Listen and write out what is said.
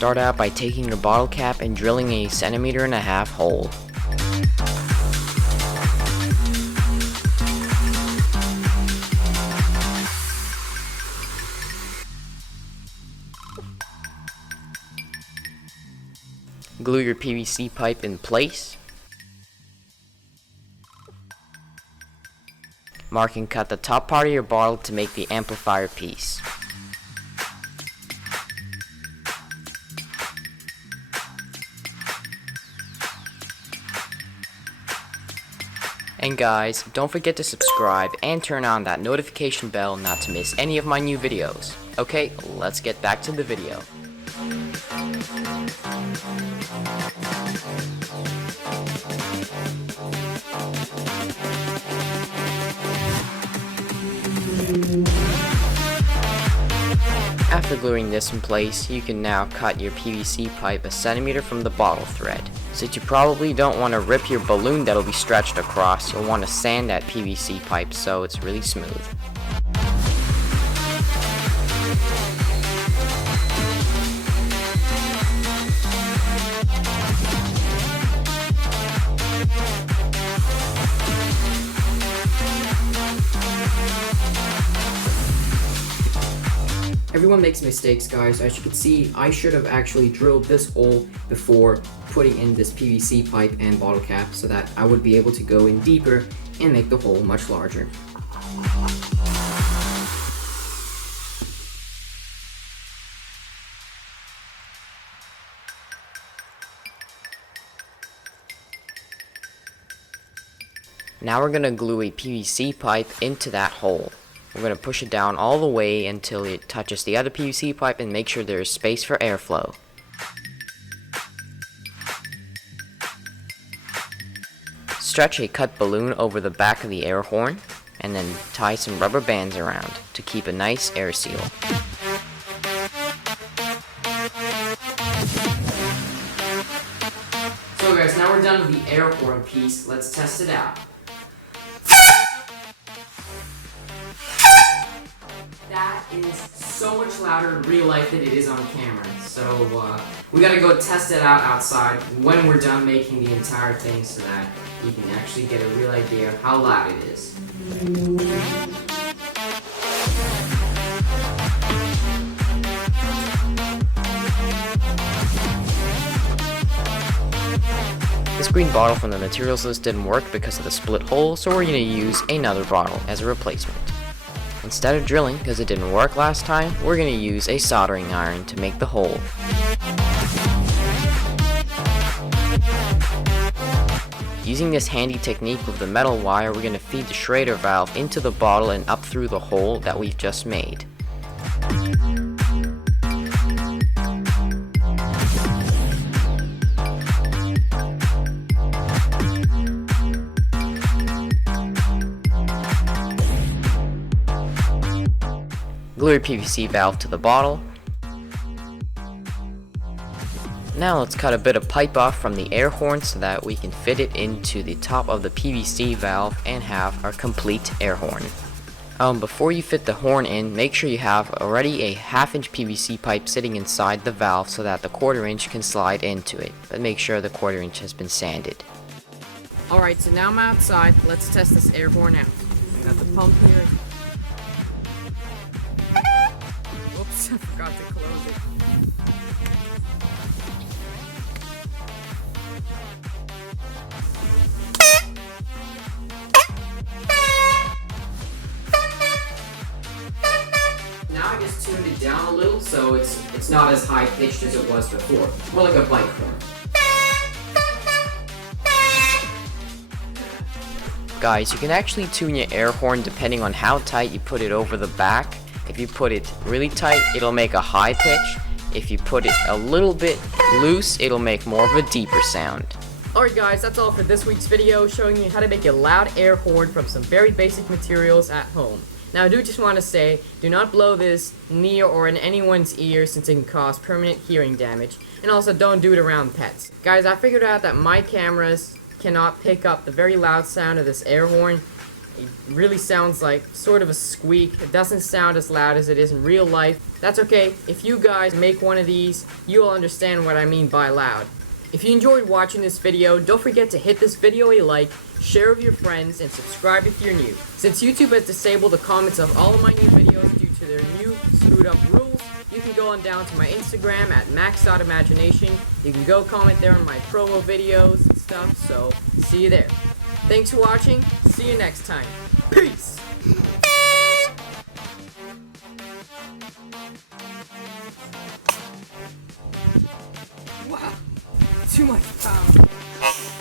Start out by taking your bottle cap and drilling a 1.5 centimeter hole. Glue your PVC pipe in place. Mark and cut the top part of your bottle to make the amplifier piece. And guys, don't forget to subscribe and turn on that notification bell not to miss any of my new videos. Okay, let's get back to the video. After gluing this in place, you can now cut your PVC pipe 1 centimeter from the bottle thread. Since you probably don't want to rip your balloon that'll be stretched across, you'll want to sand that PVC pipe so it's really smooth. Everyone makes mistakes, guys. As you can see, I should have actually drilled this hole before putting in this PVC pipe and bottle cap so that I would be able to go in deeper and make the hole much larger. Now we're going to glue a PVC pipe into that hole. We're going to push it down all the way until it touches the other PVC pipe and make sure there is space for airflow. Stretch a cut balloon over the back of the air horn and then tie some rubber bands around to keep a nice air seal. So guys, now we're done with the air horn piece. Let's test it out. That is so much louder in real life than it is on camera. So we gotta go test it out outside when we're done making the entire thing so that you can actually get a real idea of how loud it is. This green bottle from the materials list didn't work because of the split hole, so we're going to use another bottle as a replacement. Instead of drilling, because it didn't work last time, we're going to use a soldering iron to make the hole. Using this handy technique with the metal wire, we're going to feed the Schrader valve into the bottle and up through the hole that we've just made. Glue your PVC valve to the bottle. Now let's cut a bit of pipe off from the air horn so that we can fit it into the top of the PVC valve and have our complete air horn. Before you fit the horn in, make sure you have already a 1/2 inch PVC pipe sitting inside the valve so that the 1/4 inch can slide into it, but make sure the 1/4 inch has been sanded. Alright, so now I'm outside. Let's test this air horn out. I got the pump here. Oops, I forgot to close it. Now I just tuned it down a little so it's not as high pitched as it was before. More like a bike horn. Guys, you can actually tune your air horn depending on how tight you put it over the back. If you put it really tight, it'll make a high pitch. If you put it a little bit loose, it'll make more of a deeper sound. Alright guys, that's all for this week's video, showing you how to make a loud air horn from some very basic materials at home. Now I do just want to say, do not blow this near or in anyone's ear since it can cause permanent hearing damage. And also don't do it around pets. Guys, I figured out that my cameras cannot pick up the very loud sound of this air horn. It really sounds like sort of a squeak. It doesn't sound as loud as it is in real life. That's okay. If you guys make one of these, you'll understand what I mean by loud. If you enjoyed watching this video, don't forget to hit this video a like, share with your friends, and subscribe if you're new. Since YouTube has disabled the comments of all of my new videos due to their new screwed up rules, you can go on down to my Instagram at max.imagination. You can go comment there on my promo videos and stuff, so see you there. Thanks for watching, see you next time. Peace! Wow, too much power.